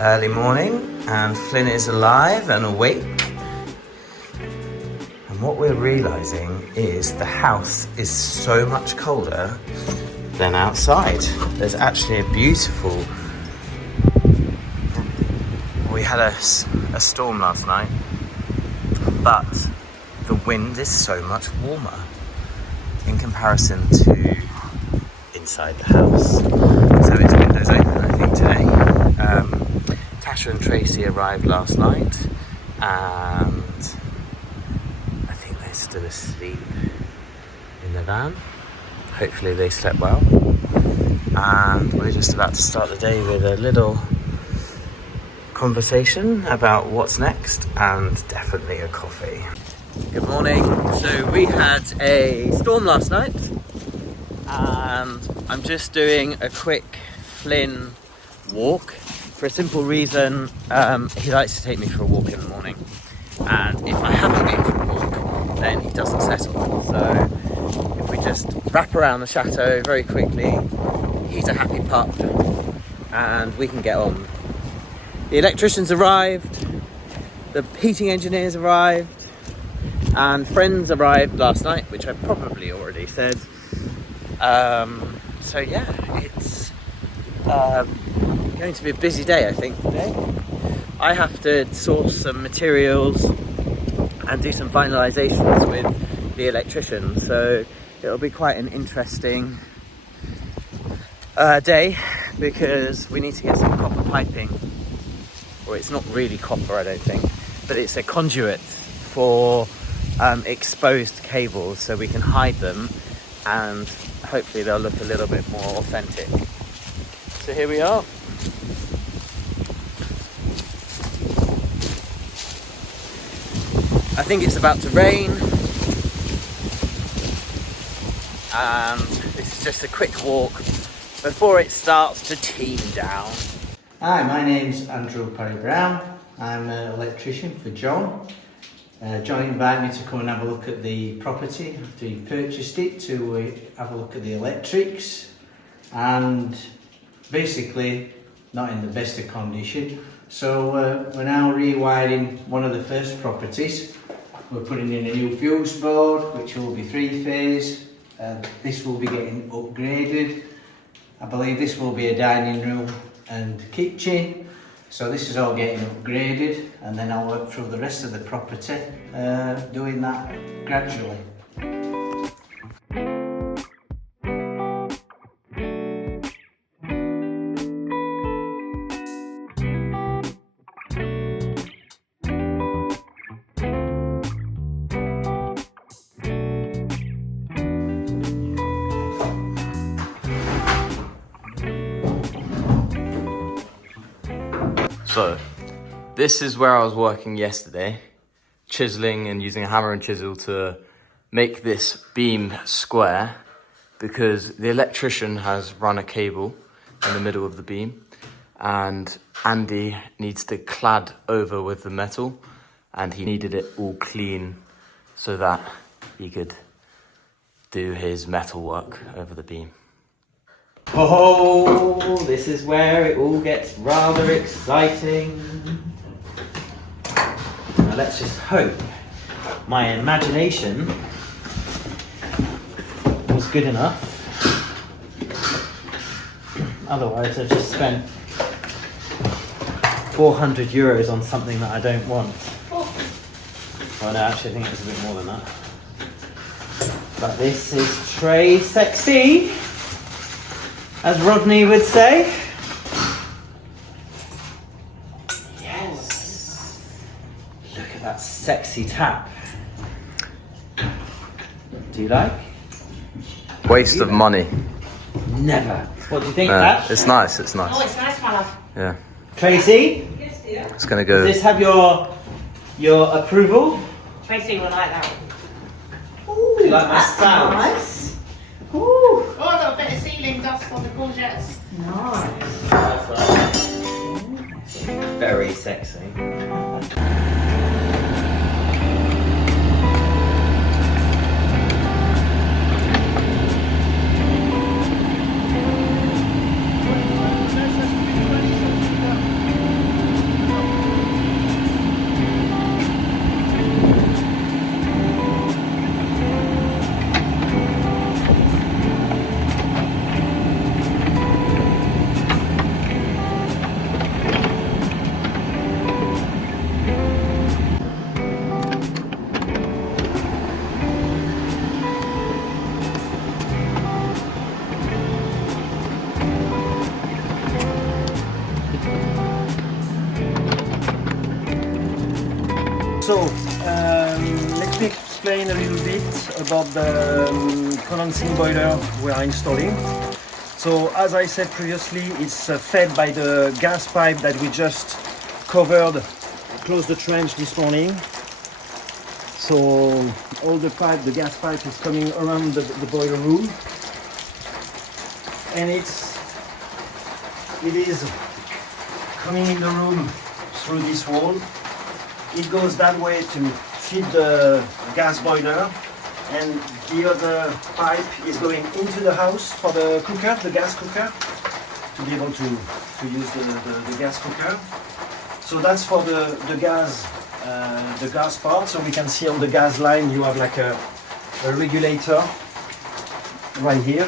Early morning, and Flynn is alive and awake. And what we're realizing is the house is so much colder than outside. There's actually a beautiful... We had a storm last night, but the wind is so much warmer in comparison to inside the house. So it's windows open, I think, today. Tasha and Tracy arrived last night, and I think they're still asleep in the van. Hopefully they slept well. And we're just about to start the day with a little conversation about what's next, and definitely a coffee. Good morning. So we had a storm last night, and I'm just doing a quick Flynn walk for a simple reason. He likes to take me for a walk in the morning, and if I haven't been for a walk, then he doesn't settle. So if we just wrap around the chateau very quickly, he's a happy pup and we can get on. The electricians arrived, the heating engineers arrived, and friends arrived last night, which I probably already said. So yeah, it's going to be a busy day, I think, today. I have to source some materials and do some finalisations with the electrician, so it'll be quite an interesting day, because we need to get some copper piping. Or it's not really copper, I don't think, but it's a conduit for exposed cables, so we can hide them and hopefully they'll look a little bit more authentic. So here we are. I think it's about to rain, and this is just a quick walk before it starts to team down. Hi, my name's Andrew Perry-Brown. I'm an electrician for John. John invited me to come and have a look at the property after he purchased it, to have a look at the electrics, and basically not in the best of condition. So we're now rewiring one of the first properties. We're putting in a new fuse board, which will be 3-phase. This will be getting upgraded. I believe this will be a dining room and kitchen. So this is all getting upgraded, and then I'll work through the rest of the property, doing that gradually. So, this is where I was working yesterday, chiseling and using a hammer and chisel to make this beam square, because the electrician has run a cable in the middle of the beam, and Andy needs to clad over with the metal, and he needed it all clean so that he could do his metal work over the beam. Oh, this is where it all gets rather exciting. Now let's just hope my imagination was good enough. Otherwise I've just spent €400 on something that I don't want. Oh no, actually I think it was a bit more than that. But this is tray sexy, as Rodney would say. Yes. Look at that sexy tap. Do you like? Waste of money. Never. What do you think, Tash? It's nice, it's nice. Oh, it's nice, my love. Yeah. Tracy? Yes, dear. It's gonna go. Does this have your approval? Tracy will like that one. Ooh, Do you like my sound? Nice. Ooh. Oh, I've got a bit of ceiling dust on the courgettes. Nice. Very sexy. So, let me explain a little bit about the condensing boiler we are installing. So, as I said previously, it's fed by the gas pipe that we just covered, closed the trench this morning. So, all the gas pipe is coming around the boiler room, and it is coming in the room through this wall. It goes that way to feed the gas boiler, and the other pipe is going into the house for the cooker, the gas cooker, to be able to use the gas cooker. So that's for the gas part. So we can see on the gas line you have like a regulator right here,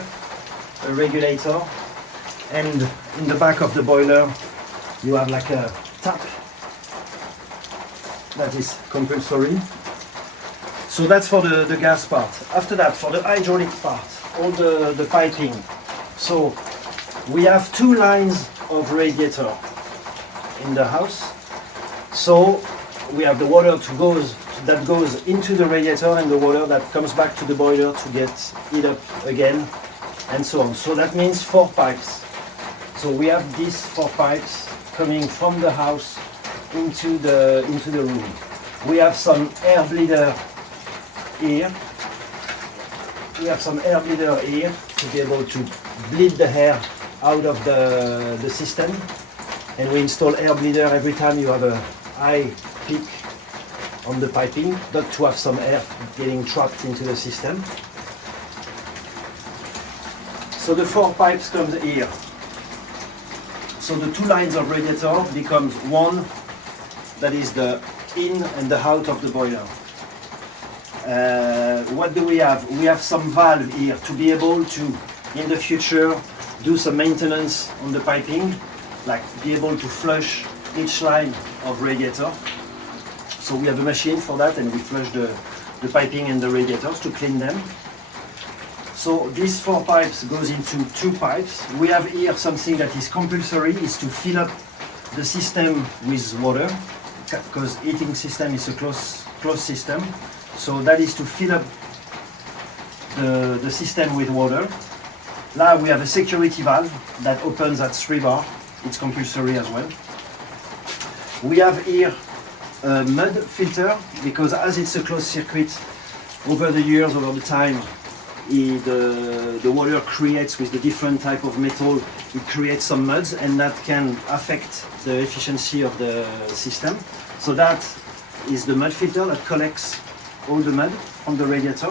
a regulator, and in the back of the boiler you have like a tap that is compulsory. So that's for the gas part. After that, for the hydraulic part, all the piping. So we have 2 lines of radiator in the house. So we have the water that goes into the radiator, and the water that comes back to the boiler to get heat up again, and so on. So that means 4 pipes. So we have these 4 pipes coming from the house into the room. We have some air bleeder here. We have some air bleeder here to be able to bleed the air out of the system. And we install air bleeder every time you have a high peak on the piping, not to have some air getting trapped into the system. So the 4 pipes comes here. So the 2 lines of radiator becomes 1 that is the in and the out of the boiler. What do we have? We have some valve here to be able to, in the future, do some maintenance on the piping, like be able to flush each line of radiator. So we have a machine for that, and we flush the piping and the radiators to clean them. So these 4 pipes goes into 2 pipes. We have here something that is compulsory, is to fill up the system with water, because heating system is a closed system. So that is to fill up the system with water. Now we have a security valve that opens at 3 bar. It's compulsory as well. We have here a mud filter, because as it's a closed circuit, over the years, over the time, the water creates, with the different type of metal, it creates some muds, and that can affect the efficiency of the system. So that is the mud filter that collects all the mud from the radiator.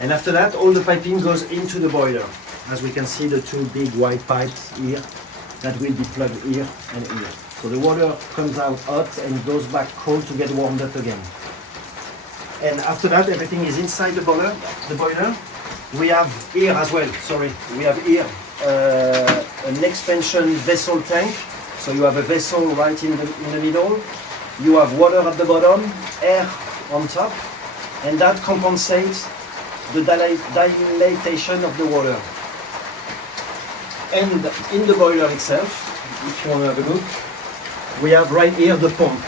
And after that, all the piping goes into the boiler. As we can see, the 2 big white pipes here that will be plugged here and here. So the water comes out hot and goes back cold to get warmed up again. And after that, everything is inside the boiler. We have here as well, we have here an expansion vessel tank. So you have a vessel right in the middle. You have water at the bottom, air on top, and that compensates the dilatation of the water. And in the boiler itself, if you want to have a look, we have right here the pump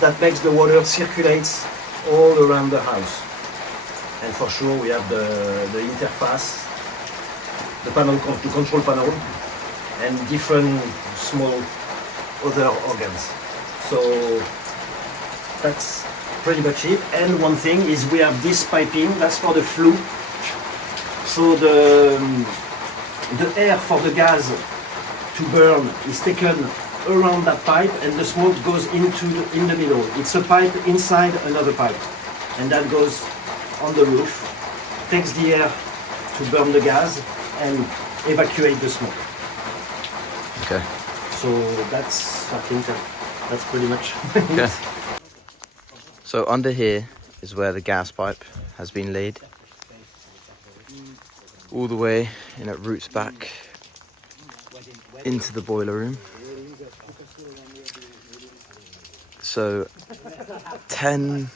that makes the water circulates all around the house. And for sure we have the interface, the control panel, and different small other organs. So that's pretty much it. And one thing is we have this piping, that's for the flue. So the air for the gas to burn is taken around that pipe, and the smoke goes in the middle. It's a pipe inside another pipe, and that goes on the roof, takes the air to burn the gas and evacuate the smoke. Okay. So I think that's pretty much Okay. So under here is where the gas pipe has been laid. All the way, and it roots back into the boiler room. So 10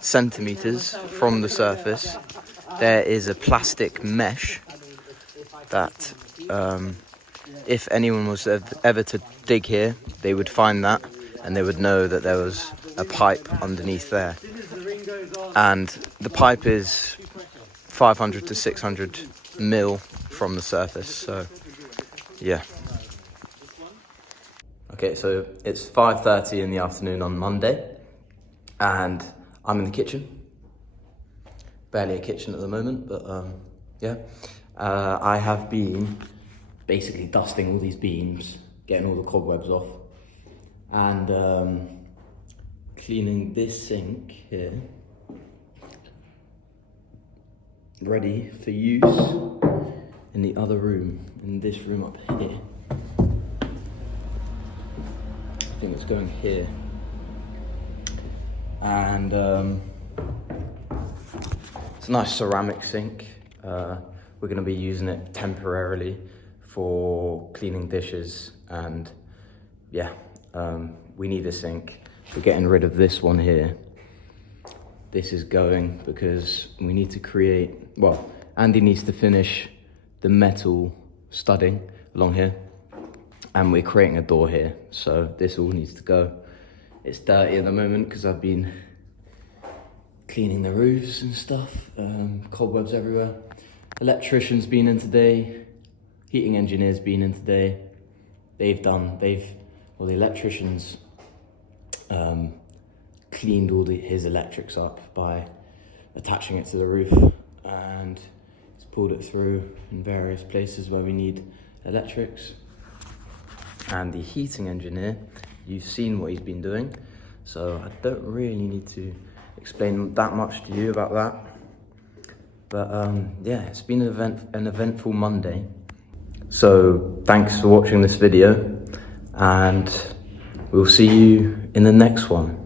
centimeters from the surface, there is a plastic mesh that if anyone was ever to dig here, they would find that, and they would know that there was a pipe underneath there. And the pipe is 500 to 600 mil from the surface, so yeah. Okay, so it's 5:30 in the afternoon on Monday, and I'm in the kitchen. Barely a kitchen at the moment, but yeah. I have been basically dusting all these beams, getting all the cobwebs off, and cleaning this sink here, ready for use in the other room, in this room up here. I think it's going here. And it's a nice ceramic sink. We're going to be using it temporarily for cleaning dishes, and yeah, we need a sink. We're getting rid of this one here. This is going because we need to create, well, Andy needs to finish the metal studding along here, and we're creating a door here, so this all needs to go. It's dirty at the moment because I've been cleaning the roofs and stuff, cobwebs everywhere. Electrician's been in today, heating engineer's been in today. Well, the electrician's cleaned all his electrics up by attaching it to the roof, and he's pulled it through in various places where we need electrics. And the heating engineer, you've seen what he's been doing, so I don't really need to explain that much to you about that. But yeah, it's been an eventful Monday. So thanks for watching this video, and we'll see you in the next one.